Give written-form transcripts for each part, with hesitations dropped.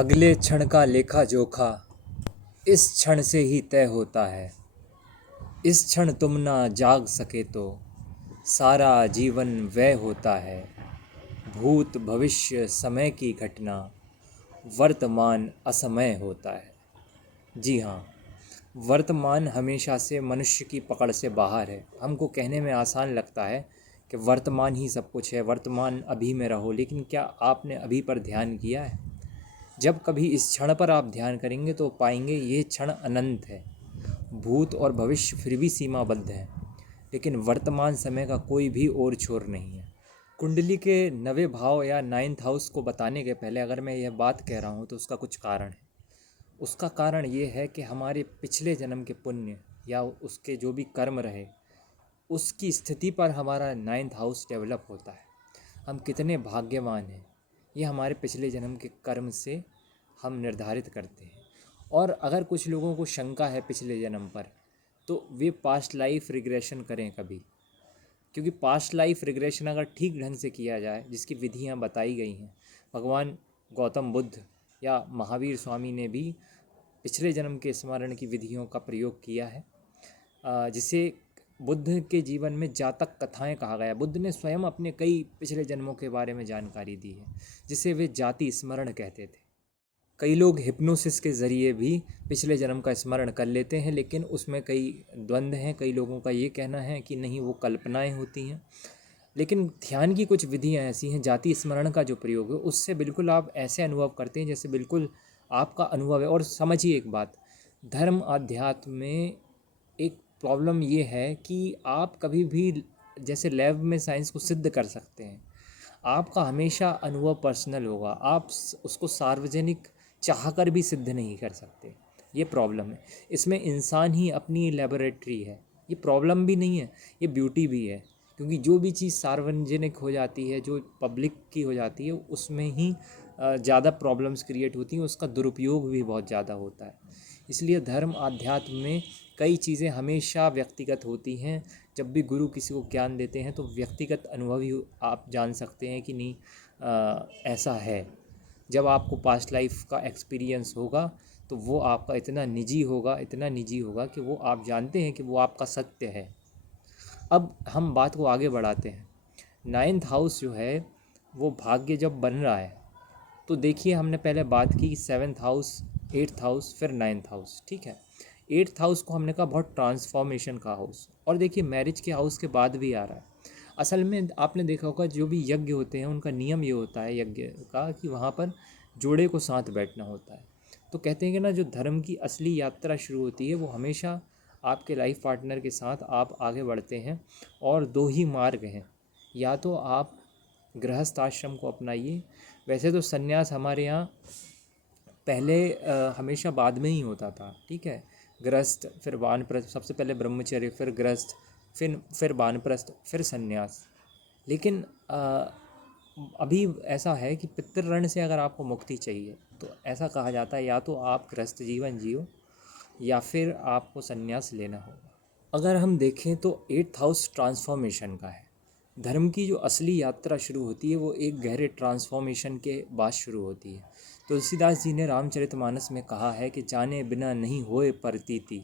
अगले क्षण का लेखा जोखा इस क्षण से ही तय होता है। इस क्षण तुम ना जाग सके तो सारा जीवन व्यय होता है। भूत भविष्य समय की घटना, वर्तमान असमय होता है। जी हाँ, वर्तमान हमेशा से मनुष्य की पकड़ से बाहर है। हमको कहने में आसान लगता है कि वर्तमान ही सब कुछ है, वर्तमान अभी में रहो, लेकिन क्या आपने अभी पर ध्यान किया है? जब कभी इस क्षण पर आप ध्यान करेंगे तो पाएंगे ये क्षण अनंत है। भूत और भविष्य फिर भी सीमाबद्ध है, लेकिन वर्तमान समय का कोई भी और छोर नहीं है। कुंडली के 9वें भाव या 9th हाउस को बताने के पहले अगर मैं यह बात कह रहा हूँ तो उसका कुछ कारण है। उसका कारण ये है कि हमारे पिछले जन्म के पुण्य या उसके जो भी कर्म रहे, उसकी स्थिति पर हमारा 9th हाउस डेवलप होता है। हम कितने भाग्यवान हैं, ये हमारे पिछले जन्म के कर्म से हम निर्धारित करते हैं। और अगर कुछ लोगों को शंका है पिछले जन्म पर, तो वे पास्ट लाइफ रिग्रेशन करें कभी, क्योंकि पास्ट लाइफ रिग्रेशन अगर ठीक ढंग से किया जाए, जिसकी विधियां बताई गई हैं, भगवान गौतम बुद्ध या महावीर स्वामी ने भी पिछले जन्म के स्मरण की विधियों का प्रयोग किया है, जिसे बुद्ध के जीवन में जातक कथाएं कहा गया। बुद्ध ने स्वयं अपने कई पिछले जन्मों के बारे में जानकारी दी है, जिसे वे जाति स्मरण कहते थे। कई लोग हिप्नोसिस के ज़रिए भी पिछले जन्म का स्मरण कर लेते हैं, लेकिन उसमें कई द्वंद्व हैं। कई लोगों का ये कहना है कि नहीं, वो कल्पनाएं होती हैं। लेकिन ध्यान की कुछ विधियां ऐसी हैं, जाति स्मरण का जो प्रयोग है उससे बिल्कुल आप ऐसे अनुभव करते हैं जैसे बिल्कुल आपका अनुभव है। और समझिए एक बात, धर्म अध्यात्म में एक प्रॉब्लम ये है कि आप कभी भी जैसे लैब में साइंस को सिद्ध कर सकते हैं, आपका हमेशा अनुभव पर्सनल होगा। आप उसको सार्वजनिक चाहकर भी सिद्ध नहीं कर सकते। ये प्रॉब्लम है। इसमें इंसान ही अपनी लेबोरेटरी है। ये प्रॉब्लम भी नहीं है, ये ब्यूटी भी है, क्योंकि जो भी चीज़ सार्वजनिक हो जाती है, जो पब्लिक की हो जाती है, उसमें ही ज़्यादा प्रॉब्लम्स क्रिएट होती हैं, उसका दुरुपयोग भी बहुत ज़्यादा होता है। इसलिए धर्म अध्यात्म में कई चीज़ें हमेशा व्यक्तिगत होती हैं। जब भी गुरु किसी को ज्ञान देते हैं तो व्यक्तिगत अनुभव ही आप जान सकते हैं कि नहीं ऐसा है। जब आपको पास्ट लाइफ का एक्सपीरियंस होगा तो वो आपका इतना निजी होगा, इतना निजी होगा कि वो आप जानते हैं कि वो आपका सत्य है। अब हम बात को आगे बढ़ाते हैं। 9th हाउस जो है वो भाग्य जब बन रहा है, तो देखिए हमने पहले बात की 7th हाउस, 8th हाउस, फिर 9th हाउस, ठीक है। 8th हाउस को हमने कहा बहुत ट्रांसफॉर्मेशन का हाउस, और देखिए मैरिज के हाउस के बाद भी आ रहा है। असल में आपने देखा होगा जो भी यज्ञ होते हैं उनका नियम ये होता है यज्ञ का कि वहाँ पर जोड़े को साथ बैठना होता है। तो कहते हैं कि ना, जो धर्म की असली यात्रा शुरू होती है वो हमेशा आपके लाइफ पार्टनर के साथ आप आगे बढ़ते हैं। और दो ही मार्ग हैं, या तो आप गृहस्थ आश्रम को अपनाइए। वैसे तो सन्यास हमारे यहाँ पहले हमेशा बाद में ही होता था, ठीक है। गृहस्थ, फिर वानप्रस्थ, सबसे पहले ब्रह्मचर्य, फिर गृहस्थ, फिर वानप्रस्थ, फिर सन्यास। लेकिन अभी ऐसा है कि पितृऋण से अगर आपको मुक्ति चाहिए तो ऐसा कहा जाता है, या तो आप गृहस्थ जीवन जियो या फिर आपको सन्यास लेना होगा। अगर हम देखें तो 8th हाउस ट्रांसफॉर्मेशन का है। धर्म की जो असली यात्रा शुरू होती है वो एक गहरे ट्रांसफॉर्मेशन के बाद शुरू होती है। तुलसीदास जी ने रामचरितमानस में कहा है कि जाने बिना नहीं होए प्रतीति,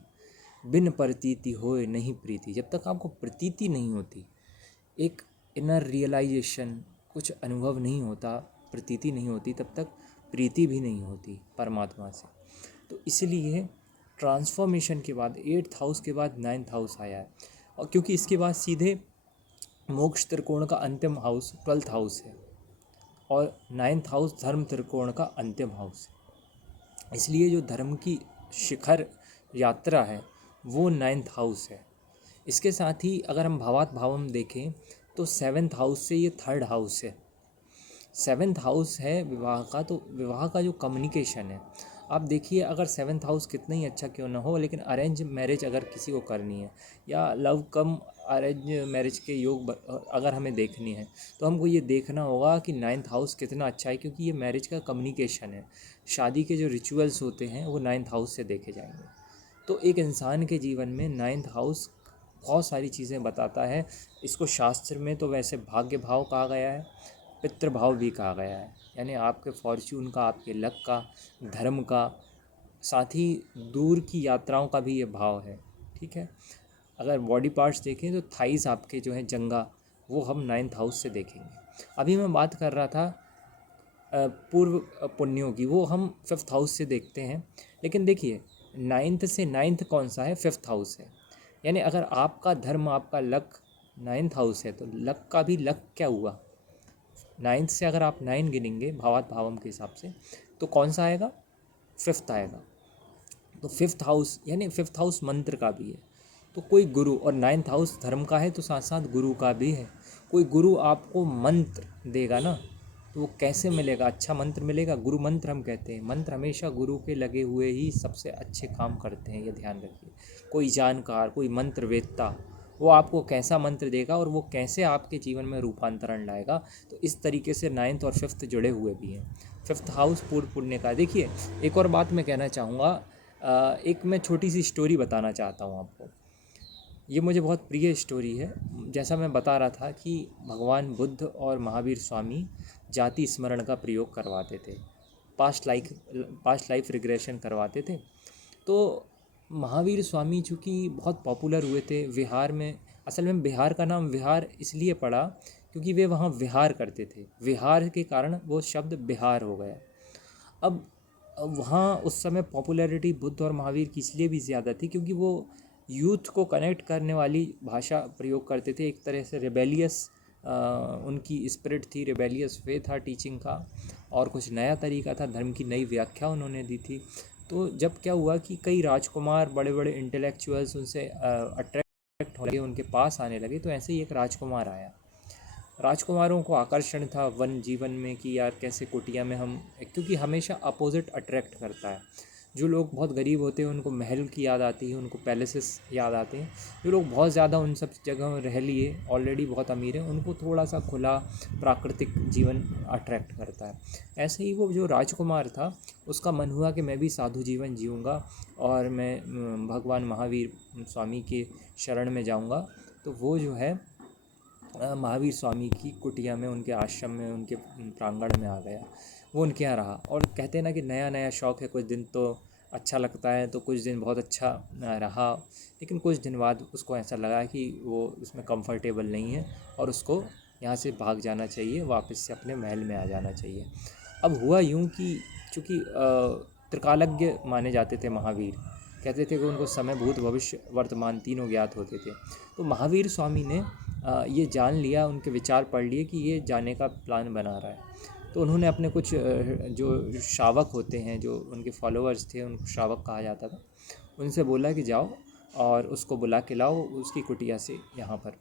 बिन प्रतीति होए नहीं प्रीति। जब तक आपको प्रतीति नहीं होती, एक इनर रियलाइजेशन, कुछ अनुभव नहीं होता, प्रतीति नहीं होती, तब तक प्रीति भी नहीं होती परमात्मा से। तो इसलिए ट्रांसफॉर्मेशन के बाद 8th हाउस के बाद 9th हाउस आया है। और क्योंकि इसके बाद सीधे मोक्ष त्रिकोण का अंतिम हाउस 12th हाउस है, और 9th हाउस धर्म त्रिकोण का अंतिम हाउस है। इसलिए जो धर्म की शिखर यात्रा है वो 9th हाउस है। इसके साथ ही अगर हम भावात भावम देखें तो 7th हाउस से ये 3rd हाउस है। 7th हाउस है विवाह का, तो विवाह का जो कम्युनिकेशन है, आप देखिए अगर 7th हाउस कितना ही अच्छा क्यों ना हो, लेकिन अरेंज मैरिज अगर किसी को करनी है या लव कम अरेंज मैरिज के योग अगर हमें देखनी है, तो हमको ये देखना होगा कि 9th हाउस कितना अच्छा है, क्योंकि ये मैरिज का कम्युनिकेशन है। शादी के जो रिचुअल्स होते हैं वो 9th हाउस से देखे जाएंगे। तो एक इंसान के जीवन में 9th हाउस बहुत सारी चीज़ें बताता है। इसको शास्त्र में तो वैसे भाग्य भाव कहा गया है, पितृभाव भी कहा गया है। यानी आपके फॉर्च्यून का, आपके लक का, धर्म का, साथ ही दूर की यात्राओं का भी ये भाव है। ठीक है, अगर बॉडी पार्ट्स देखें तो थाइस आपके जो हैं जंगा, वो हम 9th हाउस से देखेंगे। अभी मैं बात कर रहा था पूर्व पुण्यों की, वो हम 5th हाउस से देखते हैं। लेकिन देखिए 9th से 9th कौन सा है? 5th हाउस है। यानी अगर आपका धर्म, आपका लक 9th हाउस है, तो लक का भी लक क्या हुआ? 9th से अगर आप 9 गिनेंगे भावात भावम के हिसाब से, तो कौन सा आएगा? 5th आएगा। तो 5th हाउस यानी 5th हाउस मंत्र का भी है। तो कोई गुरु, और 9th हाउस धर्म का है तो साथ साथ गुरु का भी है। कोई गुरु आपको मंत्र देगा ना, तो वो कैसे मिलेगा? अच्छा मंत्र मिलेगा। गुरु मंत्र हम कहते हैं, मंत्र हमेशा गुरु के लगे हुए ही सबसे अच्छे काम करते हैं, ये ध्यान रखिए। कोई जानकार, कोई मंत्र वेत्ता, वो आपको कैसा मंत्र देगा और वो कैसे आपके जीवन में रूपांतरण लाएगा। तो इस तरीके से 9th और 5th जुड़े हुए भी हैं। 5th हाउस पूर्ण पुण्य का। देखिए एक और बात मैं कहना चाहूँगा, एक मैं छोटी सी स्टोरी बताना चाहता हूँ आपको। ये मुझे बहुत प्रिय स्टोरी है। जैसा मैं बता रहा था कि भगवान बुद्ध और महावीर स्वामी जाति स्मरण का प्रयोग करवाते थे, पास्ट लाइफ रिग्रेशन करवाते थे। तो महावीर स्वामी चूँकि बहुत पॉपुलर हुए थे बिहार में, असल में बिहार का नाम विहार इसलिए पड़ा क्योंकि वे वहाँ विहार करते थे, विहार के कारण वो शब्द बिहार हो गया। अब वहाँ उस समय पॉपुलैरिटी बुद्ध और महावीर की इसलिए भी ज़्यादा थी क्योंकि वो यूथ को कनेक्ट करने वाली भाषा प्रयोग करते थे। एक तरह से रिबेलियस उनकी स्पिरिट थी, रिबेलियस वे था टीचिंग का, और कुछ नया तरीका था, धर्म की नई व्याख्या उन्होंने दी थी। तो जब क्या हुआ कि कई राजकुमार, बड़े बड़े इंटेलेक्चुअल्स उनसे अट्रैक्ट हो लगे, उनके पास आने लगे। तो ऐसे ही एक राजकुमार आया। राजकुमारों को आकर्षण था वन जीवन में कि यार कैसे कुटिया में हम, क्योंकि हमेशा अपोजिट अट्रैक्ट करता है। जो लोग बहुत गरीब होते हैं उनको महल की याद आती है, उनको पैलेसेस याद आते हैं। जो लोग बहुत ज़्यादा उन सब जगहों में रह लिए, ऑलरेडी बहुत अमीर हैं, उनको थोड़ा सा खुला प्राकृतिक जीवन अट्रैक्ट करता है। ऐसे ही वो जो राजकुमार था, उसका मन हुआ कि मैं भी साधु जीवन जीऊँगा और मैं भगवान महावीर स्वामी के शरण में जाऊँगा। तो वो जो है महावीर स्वामी की कुटिया में, उनके आश्रम में, उनके प्रांगण में आ गया। वो उनके यहाँ रहा। और कहते हैं ना कि नया नया शौक़ है, कुछ दिन तो अच्छा लगता है, तो कुछ दिन बहुत अच्छा रहा, लेकिन कुछ दिन बाद उसको ऐसा लगा कि वो उसमें कंफर्टेबल नहीं है और उसको यहाँ से भाग जाना चाहिए, वापस से अपने महल में आ जाना चाहिए। अब हुआ यूँ कि चूँकि त्रिकालज्ञ माने जाते थे महावीर, कहते थे कि उनको समय, भूत, भविष्य, वर्तमान तीनों ज्ञात होते थे। तो महावीर स्वामी ने ये जान लिया, उनके विचार पढ़ लिए कि ये जाने का प्लान बना रहा है। तो उन्होंने अपने कुछ जो श्रावक होते हैं, जो उनके फॉलोअर्स थे, उनको श्रावक कहा जाता था, उनसे बोला कि जाओ और उसको बुला के लाओ उसकी कुटिया से यहाँ पर।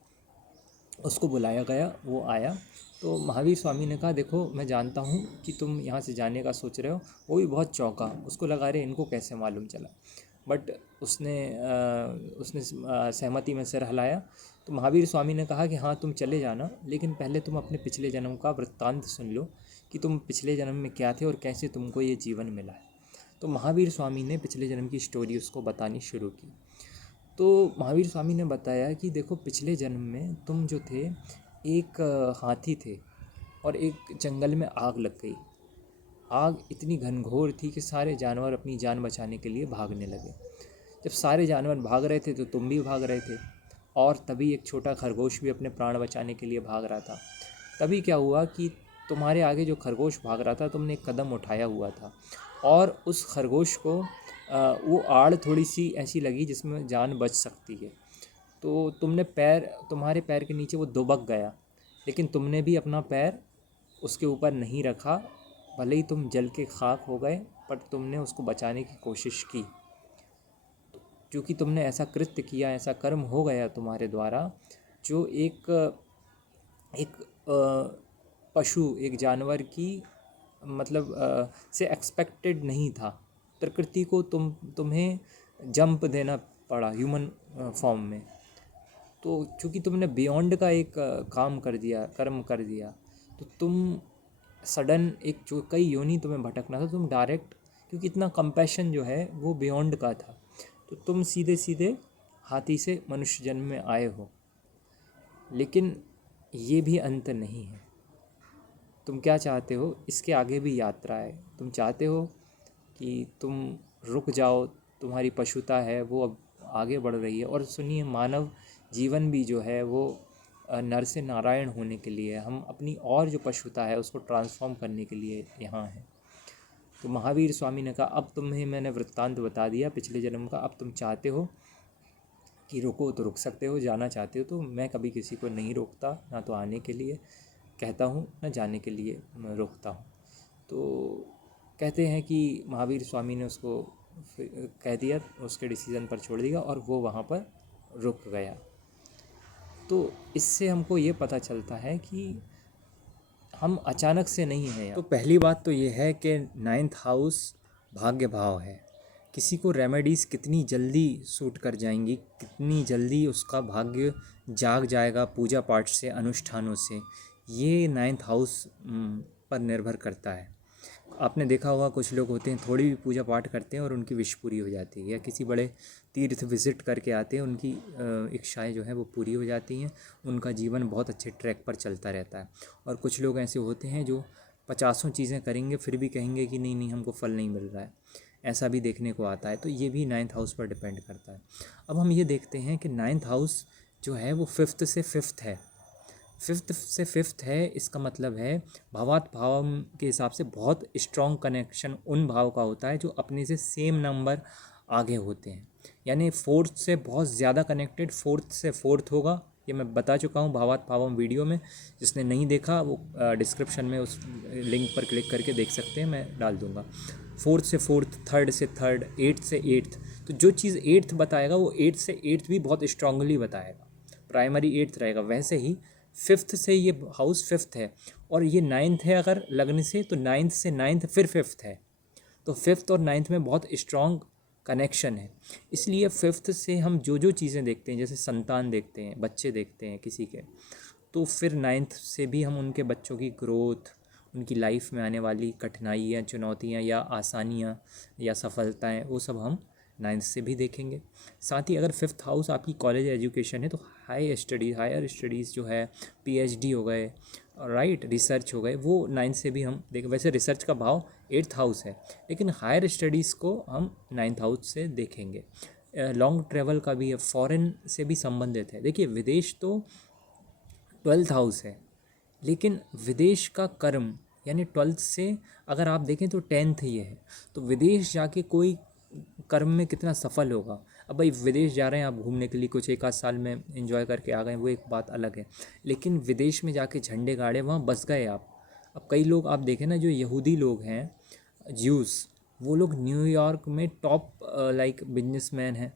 उसको बुलाया गया, वो आया। तो महावीर स्वामी ने कहा देखो मैं जानता हूँ कि तुम यहाँ से जाने का सोच रहे हो। वो भी बहुत चौंका, उसको लगा रहे इनको कैसे मालूम चला, बट उसने सहमति में सिर हिलाया। तो महावीर स्वामी ने कहा कि हाँ तुम चले जाना, लेकिन पहले तुम अपने पिछले जन्म का वृत्तांत सुन लो कि तुम पिछले जन्म में क्या थे और कैसे तुमको ये जीवन मिला है। तो महावीर स्वामी ने पिछले जन्म की स्टोरी उसको बतानी शुरू की। तो महावीर स्वामी ने बताया कि देखो पिछले जन्म में तुम जो थे, एक हाथी थे और एक जंगल में आग लग गई। आग इतनी घनघोर थी कि सारे जानवर अपनी जान बचाने के लिए भागने लगे। जब सारे जानवर भाग रहे थे तो तुम भी भाग रहे थे, और तभी एक छोटा खरगोश भी अपने प्राण बचाने के लिए भाग रहा था। तभी क्या हुआ कि तुम्हारे आगे जो खरगोश भाग रहा था, तुमने एक कदम उठाया हुआ था और उस खरगोश को वो आड़ थोड़ी सी ऐसी लगी जिसमें जान बच सकती है। तो तुम्हारे पैर के नीचे वो दुबक गया, लेकिन तुमने भी अपना पैर उसके ऊपर नहीं रखा। भले ही तुम जल के खाक हो गए, पर तुमने उसको बचाने की कोशिश की। क्योंकि तुमने ऐसा कृत्य किया, ऐसा कर्म हो गया तुम्हारे द्वारा, जो एक एक पशु, एक जानवर की मतलब से एक्सपेक्टेड नहीं था। प्रकृति को तुम्हें जंप देना पड़ा ह्यूमन फॉर्म में। तो चूँकि तुमने बियॉन्ड का एक काम कर दिया, कर्म कर दिया, तो तुम सडन एक जो कई योनि तुम्हें भटकना था, तुम डायरेक्ट, क्योंकि इतना कंपैशन जो है वो बियॉन्ड का था, तो तुम सीधे सीधे हाथी से मनुष्य जन्म में आए हो। लेकिन ये भी अंत नहीं है। तुम क्या चाहते हो, इसके आगे भी यात्रा है। तुम चाहते हो कि तुम रुक जाओ, तुम्हारी पशुता है वो अब आगे बढ़ रही है। और सुनिए, मानव जीवन भी जो है वो नर से नारायण होने के लिए, हम अपनी और जो पशुता है उसको ट्रांसफॉर्म करने के लिए यहाँ हैं। तो महावीर स्वामी ने कहा, अब तुम्हें मैंने वृत्तांत बता दिया पिछले जन्म का, अब तुम चाहते हो कि रुको तो रुक सकते हो, जाना चाहते हो तो मैं कभी किसी को नहीं रोकता, ना तो आने के लिए कहता हूँ ना जाने के लिए मैं रोकता हूँ। तो कहते हैं कि महावीर स्वामी ने उसको कह दिया, उसके डिसीज़न पर छोड़ दिया और वो वहाँ पर रुक गया। तो इससे हमको ये पता चलता है कि हम अचानक से नहीं हैं। तो पहली बात तो ये है कि 9th हाउस भाग्य भाव है। किसी को रेमेडीज़ कितनी जल्दी सूट कर जाएंगी, कितनी जल्दी उसका भाग्य जाग जाएगा पूजा पाठ से, अनुष्ठानों से, ये 9th हाउस पर निर्भर करता है। आपने देखा होगा कुछ लोग होते हैं थोड़ी भी पूजा पाठ करते हैं और उनकी विश पूरी हो जाती है, या किसी बड़े तीर्थ विजिट करके आते हैं, उनकी इच्छाएं जो हैं वो पूरी हो जाती हैं, उनका जीवन बहुत अच्छे ट्रैक पर चलता रहता है। और कुछ लोग ऐसे होते हैं जो 50 चीज़ें करेंगे फिर भी कहेंगे कि नहीं नहीं हमको फल नहीं मिल रहा है, ऐसा भी देखने को आता है। तो ये भी 9th हाउस पर डिपेंड करता है। अब हम ये देखते हैं कि 9th हाउस जो है वो 5th से 5th है। 5th से 5th है, इसका मतलब है भावार्थ भाव के हिसाब से बहुत स्ट्रॉन्ग कनेक्शन उन भाव का होता है जो अपने से सेम नंबर आगे होते हैं। यानी 4th से बहुत ज़्यादा कनेक्टेड 4th से 4th होगा। ये मैं बता चुका हूँ भावार्थ भावम वीडियो में, जिसने नहीं देखा वो डिस्क्रिप्शन में उस लिंक पर क्लिक करके देख सकते हैं, मैं डाल दूँगा। 4th से 4th, 3rd से 3rd, 8th से 8th। तो जो चीज़ 8th बताएगा वो 8th से 8th भी बहुत स्ट्रांगली बताएगा, प्राइमरी 8th रहेगा। वैसे ही 5th से ये हाउस 5th है और ये 9th है अगर लग्न से, तो 9th से 9th फिर 5th है। तो 5th और 9th में बहुत स्ट्रॉन्ग कनेक्शन है। इसलिए 5th से हम जो जो चीज़ें देखते हैं, जैसे संतान देखते हैं, बच्चे देखते हैं किसी के, तो फिर 9th से भी हम उनके बच्चों की ग्रोथ, उनकी लाइफ में आने वाली कठिनाइयाँ, चुनौतियाँ या आसानियाँ या सफलताएँ, वो सब हम 9th से भी देखेंगे। साथ ही अगर 5th हाउस आपकी कॉलेज एजुकेशन है तो हायर स्टडीज़ जो है, PhD हो गए, राइट, रिसर्च हो गए, वो 9th से भी हम देखें। वैसे रिसर्च का भाव 8th हाउस है, लेकिन हायर स्टडीज़ को हम 9th हाउस से देखेंगे। लॉन्ग ट्रैवल का भी है, फॉरेन से भी संबंधित है। देखिए विदेश तो 12th हाउस है, लेकिन विदेश का कर्म यानी 12th से अगर आप देखें तो 10th ये है। तो विदेश जाके कोई कर्म में कितना सफल होगा। अब भाई विदेश जा रहे हैं आप घूमने के लिए, कुछ एक आध साल में एंजॉय करके आ गए, वो एक बात अलग है, लेकिन विदेश में जाके झंडे गाड़े, वहाँ बस गए आप। अब कई लोग आप देखें ना, जो यहूदी लोग हैं, ज्यूज़, वो लोग न्यूयॉर्क में टॉप लाइक बिजनेसमैन हैं,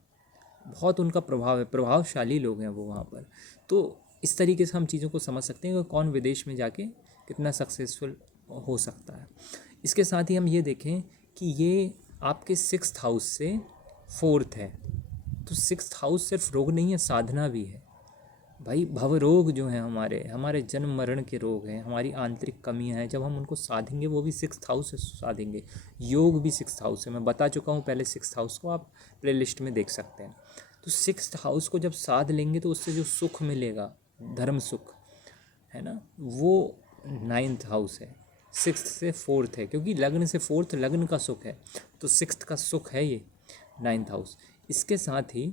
बहुत उनका प्रभाव है, प्रभावशाली लोग हैं वो वहाँ पर। तो इस तरीके से हम चीज़ों को समझ सकते हैं कि कौन विदेश में जाके कितना सक्सेसफुल हो सकता है। इसके साथ ही हम ये देखें कि ये आपके 6th हाउस से 4th है। तो 6th हाउस सिर्फ रोग नहीं है, साधना भी है भाई। भव रोग जो हैं हमारे जन्म मरण के रोग हैं, हमारी आंतरिक कमियां हैं, जब हम उनको साधेंगे वो भी 6th हाउस से साधेंगे। योग भी 6th हाउस से, मैं बता चुका हूँ पहले 6th हाउस को, आप प्ले लिस्ट में देख सकते हैं। तो 6th हाउस को जब साध लेंगे तो उससे जो सुख मिलेगा, धर्म सुख है ना, वो 9th हाउस है। 6th से 4th है, क्योंकि लग्न से 4th लग्न का सुख है, तो 6th का सुख है ये 9th हाउस। इसके साथ ही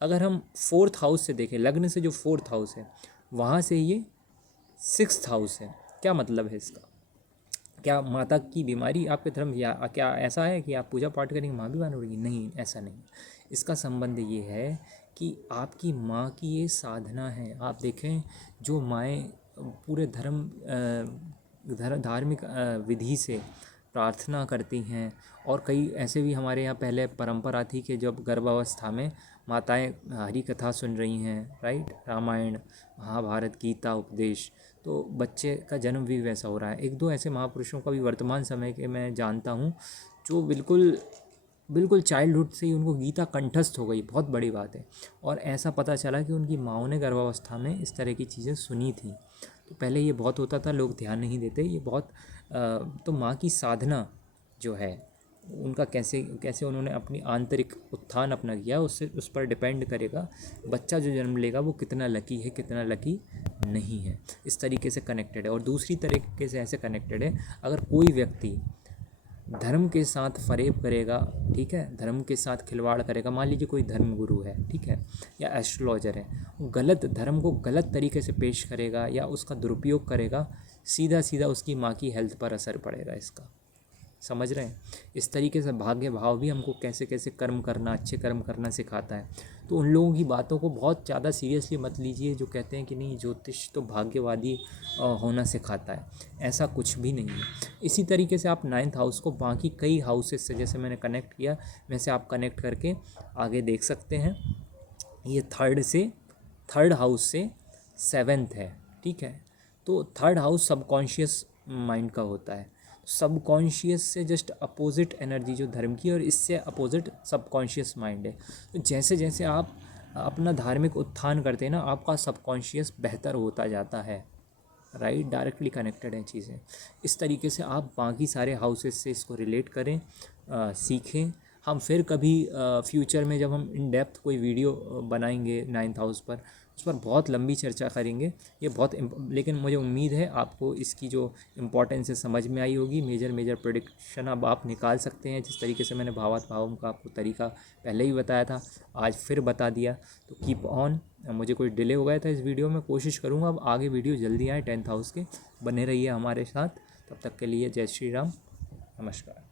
अगर हम 4th हाउस से देखें, लग्न से जो 4th हाउस है वहाँ से ये 6th हाउस है। क्या मतलब है इसका? क्या माता की बीमारी आपके धर्म, या क्या ऐसा है कि आप पूजा पाठ करेंगे माँ बीमार होगी? नहीं, ऐसा नहीं। इसका संबंध ये है कि आपकी माँ की ये साधना है। आप देखें जो माएँ पूरे धार्मिक विधि से प्रार्थना करती हैं, और कई ऐसे भी हमारे यहाँ पहले परंपरा थी कि जब गर्भावस्था में माताएं हरी कथा सुन रही हैं, राइट, रामायण, महाभारत, गीता, उपदेश, तो बच्चे का जन्म भी वैसा हो रहा है। एक दो ऐसे महापुरुषों का भी वर्तमान समय के मैं जानता हूँ जो बिल्कुल चाइल्डहुड से ही उनको गीता कंठस्थ हो गई, बहुत बड़ी बात है। और ऐसा पता चला कि उनकी माँओं ने गर्भावस्था में इस तरह की चीज़ें सुनी थी। तो पहले ये बहुत होता था, लोग ध्यान नहीं देते, ये बहुत तो माँ की साधना जो है उनका कैसे कैसे उन्होंने अपनी आंतरिक उत्थान अपना किया, उससे उस पर डिपेंड करेगा बच्चा जो जन्म लेगा वो कितना लकी है, कितना लकी नहीं है। इस तरीके से कनेक्टेड है। और दूसरी तरीके से ऐसे कनेक्टेड है, अगर कोई व्यक्ति धर्म के साथ फरेब करेगा, ठीक है, धर्म के साथ खिलवाड़ करेगा, मान लीजिए कोई धर्म गुरु है, ठीक है, या एस्ट्रोलॉजर है, वो गलत धर्म को गलत तरीके से पेश करेगा या उसका दुरुपयोग करेगा, सीधा सीधा उसकी माँ की हेल्थ पर असर पड़ेगा इसका। समझ रहे हैं? इस तरीके से भाग्य भाव भी हमको कैसे कैसे कर्म करना, अच्छे कर्म करना सिखाता है। तो उन लोगों की बातों को बहुत ज़्यादा सीरियसली मत लीजिए जो कहते हैं कि नहीं ज्योतिष तो भाग्यवादी होना सिखाता है, ऐसा कुछ भी नहीं है। इसी तरीके से आप 9th हाउस को बाकी कई हाउसेस से जैसे मैंने कनेक्ट किया, वैसे आप कनेक्ट करके आगे देख सकते हैं। ये थर्ड हाउस से 7th है, ठीक है। तो थर्ड हाउस सबकॉन्शियस माइंड का होता है। सबकॉन्शियस से जस्ट अपोजिट एनर्जी जो धर्म की, और इससे अपोजिट सबकॉन्शियस माइंड है। तो जैसे जैसे आप अपना धार्मिक उत्थान करते हैं ना, आपका सबकॉन्शियस बेहतर होता जाता है, राइट। डायरेक्टली कनेक्टेड हैं चीज़ें। इस तरीके से आप बाकी सारे हाउसेस से इसको रिलेट करें, सीखें। हम फिर कभी फ्यूचर में जब हम इन डेप्थ कोई वीडियो बनाएंगे 9th हाउस पर, उस पर बहुत लंबी चर्चा करेंगे। ये बहुत लेकिन मुझे उम्मीद है आपको इसकी जो इम्पोर्टेंस है समझ में आई होगी। मेजर प्रेडिक्शन अब आप निकाल सकते हैं, जिस तरीके से मैंने भावार्थ भावों का आपको तरीका पहले ही बताया था, आज फिर बता दिया। तो कीप ऑन। मुझे कोई डिले हो गया था इस वीडियो में, कोशिश करूँगा अब आगे वीडियो जल्दी आए 10th हाउस के। बने रहिए हमारे साथ, तब तक के लिए जय श्री राम, नमस्कार।